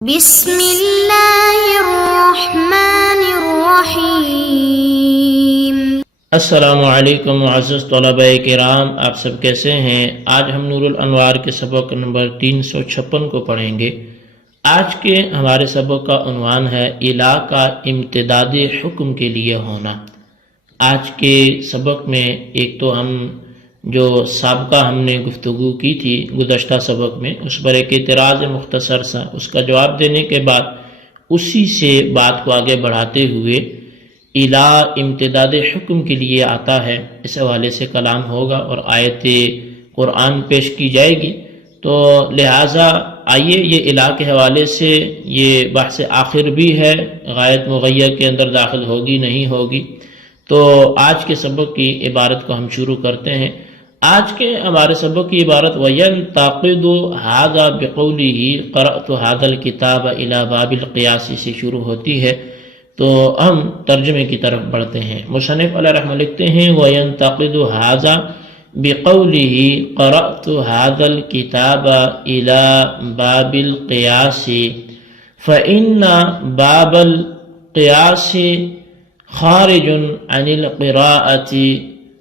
بسم اللہ الرحمن الرحیم۔ السلام علیکم معزز طلباء کرام، آپ سب کیسے ہیں؟ آج ہم نور الانوار کے سبق نمبر 356 کو پڑھیں گے۔ آج کے ہمارے سبق کا عنوان ہے الہ کا امتداد حکم کے لیے ہونا۔ آج کے سبق میں ایک تو ہم جو سابقہ ہم نے گفتگو کی تھی گزشتہ سبق میں، اس پر ایک اعتراض مختصر سا، اس کا جواب دینے کے بعد اسی سے بات کو آگے بڑھاتے ہوئے الہ امتداد حکم کے لیے آتا ہے، اس حوالے سے کلام ہوگا اور آیت قرآن پیش کی جائے گی۔ تو لہٰذا آئیے یہ الہ کے حوالے سے یہ بحث آخر بھی ہے، غایت مغیر کے اندر داخل ہوگی نہیں ہوگی۔ تو آج کے سبق کی عبارت کو ہم شروع کرتے ہیں۔ آج کے ہمارے سبق کی عبارت وَيَنْتَقِدُ هَذَا بِقَوْلِهِ قَرَأْتُ هَذَا الْكِتَابَ إِلَى بَابِ الْقِيَاسِ سے شروع ہوتی ہے۔ تو ہم ترجمے کی طرف بڑھتے ہیں۔ مصنف علیہ رحمہ لکھتے ہیں وَيَنْتَقِدُ هَذَا بِقَوْلِهِ قَرَأْتُ هَذَا الْكِتَابَ إِلَى بَابِ الْقِيَاسِ فَإِنَّ بَابَ الْقِيَاسِ خارج عن القراءة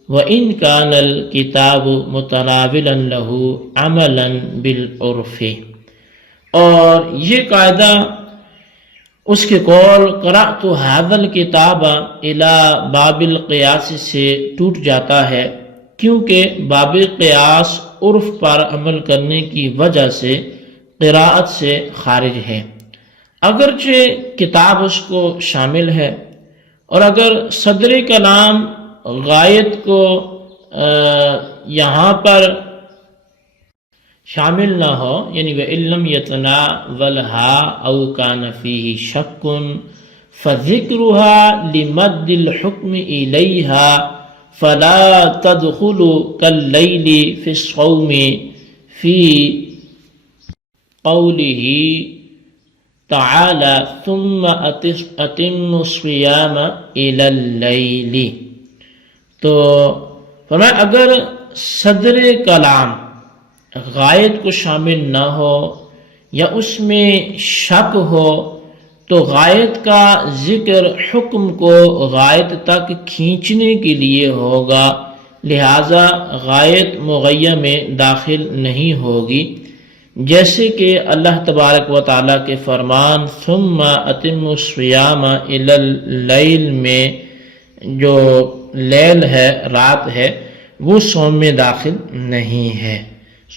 وإن كان الكتاب متناولا له عملا بالعرف۔ اور یہ قاعدہ اس کے قول قرأت هذا الكتاب الى باب القیاس سے ٹوٹ جاتا ہے، کیونکہ باب قیاس عرف پر عمل کرنے کی وجہ سے قراءت سے خارج ہے، اگرچہ کتاب اس کو شامل ہے۔ اور اگر صدر کلام غایت کو یہاں پر شامل نہ ہو، یعنی وَإِن لَّمْ يَتَنَاوَلْهَا أَوْ كَانَ فِيهِ شَكٌّ فَذِكْرُهَا لِمَدِّ الْحُكْمِ إِلَيْهَا فَلَا تَدْخُلُ كَاللَّيْلِ فِي الصَّوْمِ فِي قَوْلِهِ تعالی ثم اتم الصیام الی اللیل۔ تو فرمایا اگر صدر کلام غایت کو شامل نہ ہو یا اس میں شک ہو تو غایت کا ذکر حکم کو غایت تک کھینچنے کے لیے ہوگا، لہذا غایت مغیہ میں داخل نہیں ہوگی، جیسے کہ اللہ تبارک و تعالیٰ کے فرمان ثم اتم الصیام الی اللیل میں جو لیل ہے، رات ہے، وہ صوم میں داخل نہیں ہے۔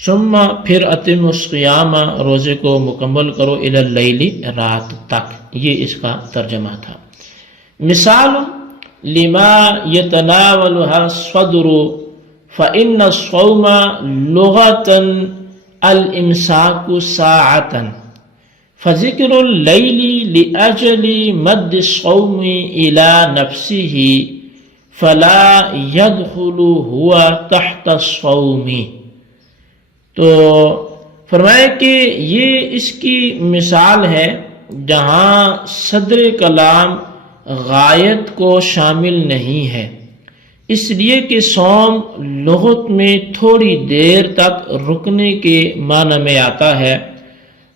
ثم پھر اتم الصیام روزے کو مکمل کرو الی اللیل رات تک، یہ اس کا ترجمہ تھا۔ مثال لما یتناولها الصدر فإن الصوم لغة الامساک ساعتا فذکر اللیل لأجل مد الصوم الى نفسه فلا يدخل هو تحت الصوم۔ تو فرمایا کہ یہ اس کی مثال ہے جہاں صدر کلام غایت کو شامل نہیں ہے، اس لیے کہ صوم لغت میں تھوڑی دیر تک رکنے کے معنی میں آتا ہے،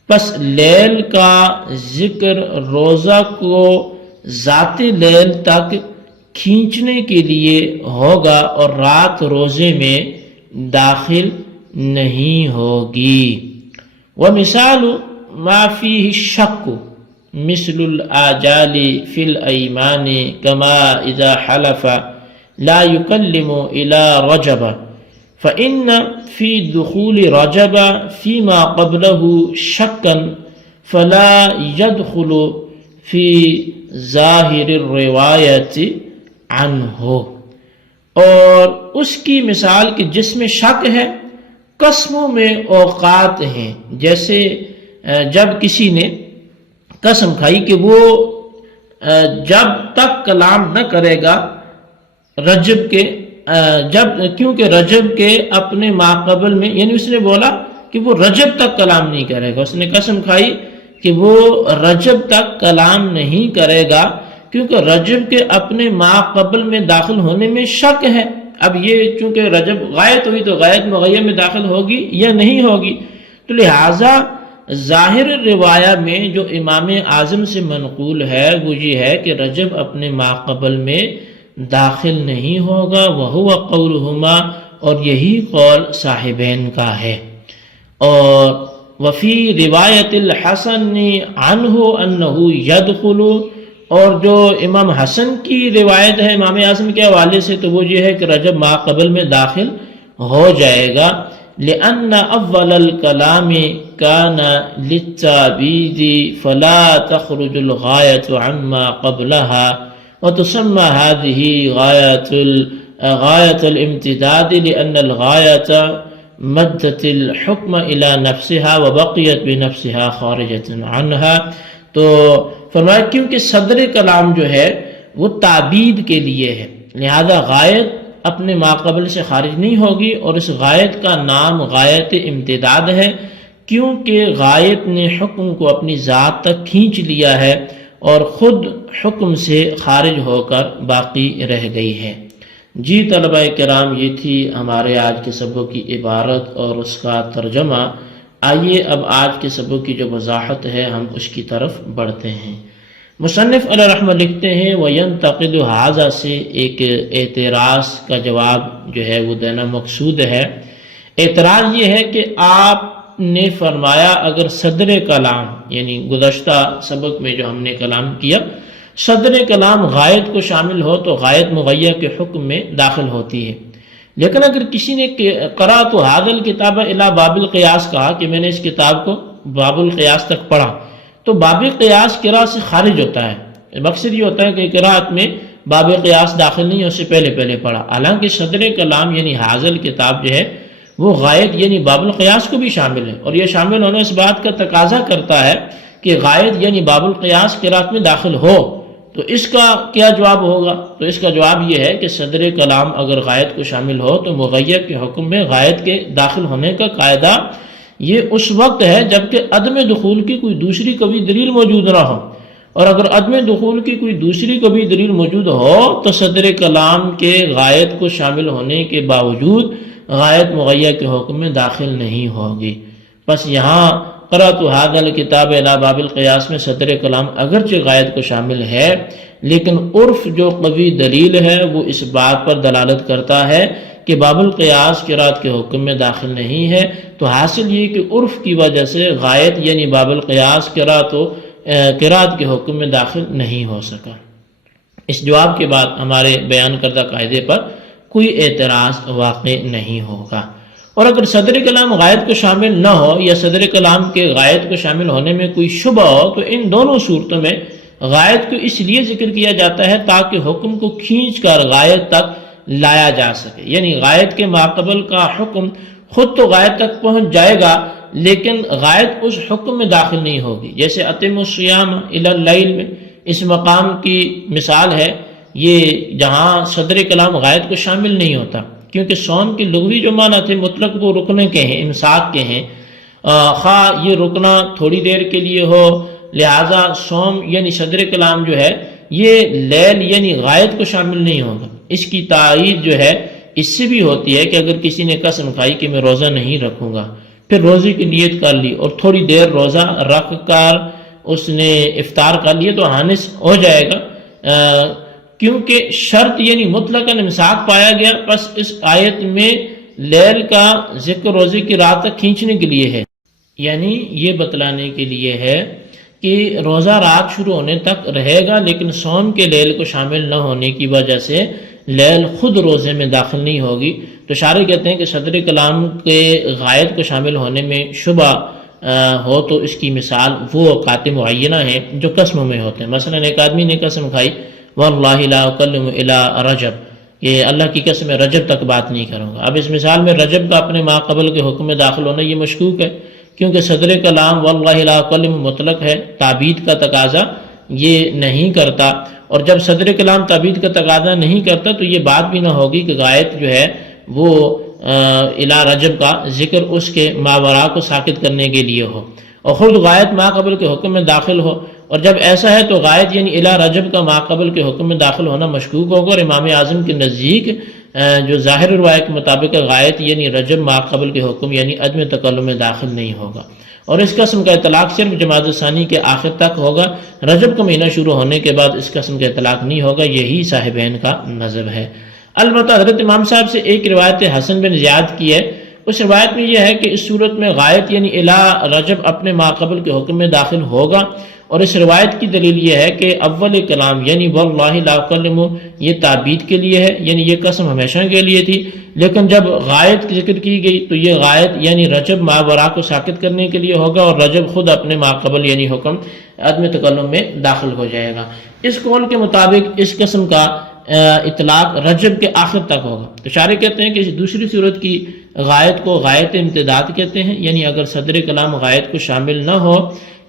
پس لیل کا ذکر روزہ کو ذات لیل تک کھینچنے کے لیے ہوگا اور رات روزے میں داخل نہیں ہوگی۔ ومثال ما فیہ الشک مثل الآجال فی الایمان کما اذا حلف لا يكلم إلى رجب فإن في دخول رجب فيما قبله شكا فلا يدخل في ظاہر الروایت عنہ۔ اور اس کی مثال کہ جس میں شک ہے، قسموں میں اوقات ہیں، جیسے جب کسی نے قسم کھائی کہ وہ جب تک کلام نہ کرے گا رجب کے کیونکہ رجب کے اپنے ماقبل میں، یعنی اس نے بولا کہ وہ رجب تک کلام نہیں کرے گا، اس نے قسم کھائی کہ وہ رجب تک کلام نہیں کرے گا کیونکہ رجب کے اپنے ماقبل میں داخل ہونے میں شک ہے۔ اب یہ چونکہ رجب غایت ہوئی تو غایت مغیہ میں داخل ہوگی یا نہیں ہوگی، تو لہٰذا ظاہر روایہ میں جو امام اعظم سے منقول ہے وہ یہ ہے کہ رجب اپنے ماقبل میں داخل نہیں ہوگا، وہو قولہما، اور یہی قول صاحبین کا ہے۔ اور وفی روایت الحسن عنہ انہ یدخل، اور جو امام حسن کی روایت ہے امام اعظم کے حوالے سے تو وہ یہ ہے کہ رجب ماقبل میں داخل ہو جائے گا، لأن اول الکلام کان للتعبید فلا تخرج الغایۃ عما قبلها وتسمى هذه غایۃ الامتداد لأن الغایۃ مدت الحکم الى نفسها وبقیت بنفسها خارجۃ عنها۔ تو فرمایا کیونکہ صدر کلام جو ہے وہ تعبید کے لیے ہے، لہذا غایت اپنے ماقبل سے خارج نہیں ہوگی، اور اس غایت کا نام غایت امتداد ہے، کیونکہ غایت نے حکم کو اپنی ذات تک کھینچ لیا ہے اور خود حکم سے خارج ہو کر باقی رہ گئی ہے۔ جی طلبہ کرام، یہ تھی ہمارے آج کے سبق کی عبارت اور اس کا ترجمہ۔ آئیے اب آج کے سبق کی جو وضاحت ہے ہم اس کی طرف بڑھتے ہیں۔ مصنف علیہ رحمہ لکھتے ہیں وَيَنْتَقِدُ هَذَا سے ایک اعتراض کا جواب جو ہے وہ دینا مقصود ہے۔ اعتراض یہ ہے کہ آپ نے فرمایا اگر صدر کلام، یعنی گزشتہ سبق میں جو ہم نے کلام کیا، صدر کلام غایت کو شامل ہو تو غایت مغیہ کے حکم میں داخل ہوتی ہے، لیکن اگر کسی نے قرأت هذا الکتاب الی باب القیاس کہا کہ میں نے اس کتاب کو باب القیاس تک پڑھا، تو باب قیاس قراءت سے خارج ہوتا ہے۔ مقصد یہ ہوتا ہے کہ قراءت میں باب قیاس داخل نہیں ہے، اس سے پہلے پڑھا، حالانکہ صدر کلام یعنی هذا الکتاب جو ہے وہ غایت یعنی باب القیاس کو بھی شامل ہے، اور یہ شامل ہونا اس بات کا تقاضا کرتا ہے کہ غایت یعنی باب القیاس قراءت میں داخل ہو۔ تو اس کا کیا جواب ہوگا؟ تو اس کا جواب یہ ہے کہ صدر کلام اگر غایت کو شامل ہو تو مغیر کے حکم میں غایت کے داخل ہونے کا قاعدہ یہ اس وقت ہے جبکہ عدم دخول کی کوئی دوسری کبھی دلیل موجود نہ ہو، اور اگر عدم دخول کی کوئی دوسری کبھی دلیل موجود ہو تو صدر کلام کے غایت کو شامل ہونے کے باوجود غایت مغیر کے حکم میں داخل نہیں ہوگی۔ بس یہاں قرأت هذا الکتاب الی باب القیاس میں صدر کلام اگرچہ غایت کو شامل ہے، لیکن عرف جو قوی دلیل ہے وہ اس بات پر دلالت کرتا ہے کہ باب القیاس قرأت کے حکم میں داخل نہیں ہے، تو حاصل یہ کہ عرف کی وجہ سے غایت یعنی باب القیاس قرأت کے حکم میں داخل نہیں ہو سکا۔ اس جواب کے بعد ہمارے بیان کردہ قاعدے پر کوئی اعتراض واقع نہیں ہوگا۔ اور اگر صدر کلام غایت کو شامل نہ ہو یا صدر کلام کے غایت کو شامل ہونے میں کوئی شبہ ہو تو ان دونوں صورتوں میں غایت کو اس لیے ذکر کیا جاتا ہے تاکہ حکم کو کھینچ کر غایت تک لایا جا سکے، یعنی غایت کے ماقبل کا حکم خود تو غایت تک پہنچ جائے گا لیکن غایت اس حکم میں داخل نہیں ہوگی، جیسے اتم الصیام الی اللیل میں اس مقام کی مثال ہے، یہ جہاں صدر کلام غایت کو شامل نہیں ہوتا، کیونکہ صوم کے لغوی جو معنی تھے مطلق وہ رکنے کے ہیں، امساک کے ہیں، خواہ یہ رکنا تھوڑی دیر کے لیے ہو، لہٰذا صوم یعنی صدر کلام جو ہے یہ لیل یعنی غایت کو شامل نہیں ہوگا۔ اس کی تائید جو ہے اس سے بھی ہوتی ہے کہ اگر کسی نے قسم کھائی کہ میں روزہ نہیں رکھوں گا، پھر روزے کی نیت کر لی اور تھوڑی دیر روزہ رکھ کر اس نے افطار کر لیا تو حانس ہو جائے گا، کیونکہ شرط یعنی مطلق امساک پایا گیا۔ بس اس آیت میں لیل کا ذکر روزے کی رات تک کھینچنے کے لیے ہے، یعنی یہ بتلانے کے لیے ہے کہ روزہ رات شروع ہونے تک رہے گا، لیکن صوم کے لیل کو شامل نہ ہونے کی وجہ سے لیل خود روزے میں داخل نہیں ہوگی۔ تو شارح کہتے ہیں کہ صدر کلام کے غایت کو شامل ہونے میں شبہ ہو تو اس کی مثال وہ اوقات معینہ ہیں جو قسموں میں ہوتے ہیں۔ مثلا ایک آدمی نے قسم کھائی واللہ لا اکلم الی رجب، کہ اللہ کی قسم میں رجب تک بات نہیں کروں گا۔ اب اس مثال میں رجب کا اپنے ما قبل کے حکم میں داخل ہونا یہ مشکوک ہے، کیونکہ صدر کلام واللہ لا اکلم مطلق ہے، تعبید کا تقاضا یہ نہیں کرتا، اور جب صدر کلام تعبید کا تقاضا نہیں کرتا تو یہ بات بھی نہ ہوگی کہ غایت جو ہے وہ الی رجب کا ذکر اس کے ماورا کو ساکت کرنے کے لیے ہو، اور خود غایت ما قبل کے حکم میں داخل ہو، اور جب ایسا ہے تو غایت یعنی الی رجب کا ما قبل کے حکم میں داخل ہونا مشکوک ہوگا، اور امام اعظم کے نزدیک جو ظاہر روایت کے مطابق غایت یعنی رجب ما قبل کے حکم یعنی عدم تکلم میں داخل نہیں ہوگا۔ اور اس قسم کا اطلاق صرف جمادی ثانی کے آخر تک ہوگا، رجب کا مہینہ شروع ہونے کے بعد اس قسم کا اطلاق نہیں ہوگا، یہی صاحبین کا مذہب ہے۔ البتہ حضرت امام صاحب سے ایک روایت حسن بن زیاد کی ہے، اس روایت میں یہ ہے کہ اس صورت میں غائط یعنی الا رجب اپنے ماقبل کے حکم میں داخل ہوگا، اور اس روایت کی دلیل یہ ہے کہ اول کلام یعنی واللہ لا اکلم یہ تعبید کے لیے ہے، یعنی یہ قسم ہمیشہ کے لیے تھی، لیکن جب غائط کی ذکر کی گئی تو یہ غائط یعنی رجب ماورا کو ساکت کرنے کے لیے ہوگا، اور رجب خود اپنے ماقبل یعنی حکم عدم تکلم میں داخل ہو جائے گا۔ اس قول کے مطابق اس قسم کا اطلاق رجب کے آخر تک ہوگا۔ تو شارح کہتے ہیں کہ اس دوسری صورت کی غائط کو غائط امتداد کہتے ہیں، یعنی اگر صدر کلام غائط کو شامل نہ ہو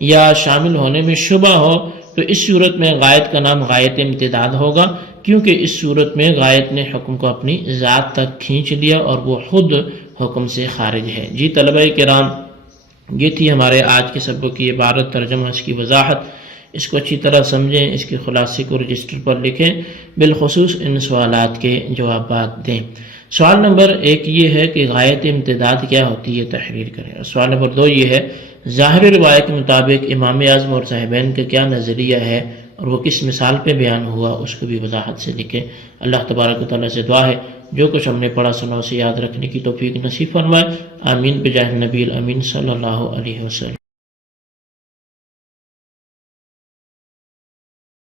یا شامل ہونے میں شبہ ہو تو اس صورت میں غائط کا نام غائط امتداد ہوگا، کیونکہ اس صورت میں غائط نے حکم کو اپنی ذات تک کھینچ لیا اور وہ خود حکم سے خارج ہے۔ جی طلبہ کرام، یہ تھی ہمارے آج کے سبق کی عبارت، ترجمہ، اس کی وضاحت۔ اس کو اچھی طرح سمجھیں، اس کے خلاصے کو رجسٹر پر لکھیں، بالخصوص ان سوالات کے جوابات دیں۔ سوال نمبر 1 یہ ہے کہ غائط امتداد کیا ہوتی ہے، تحریر کریں۔ اور سوال نمبر 2 یہ ہے ظاہر روایت کے مطابق امام اعظم اور صاحبین کا کیا نظریہ ہے اور وہ کس مثال پہ بیان ہوا، اس کو بھی وضاحت سے لکھیں۔ اللہ تبارک و تعالیٰ سے دعا ہے جو کچھ ہم نے پڑھا سنا اسے یاد رکھنے کی توفیق نصیب فرمائے، آمین بجاہ نبی الامین صلی اللہ علیہ وسلم۔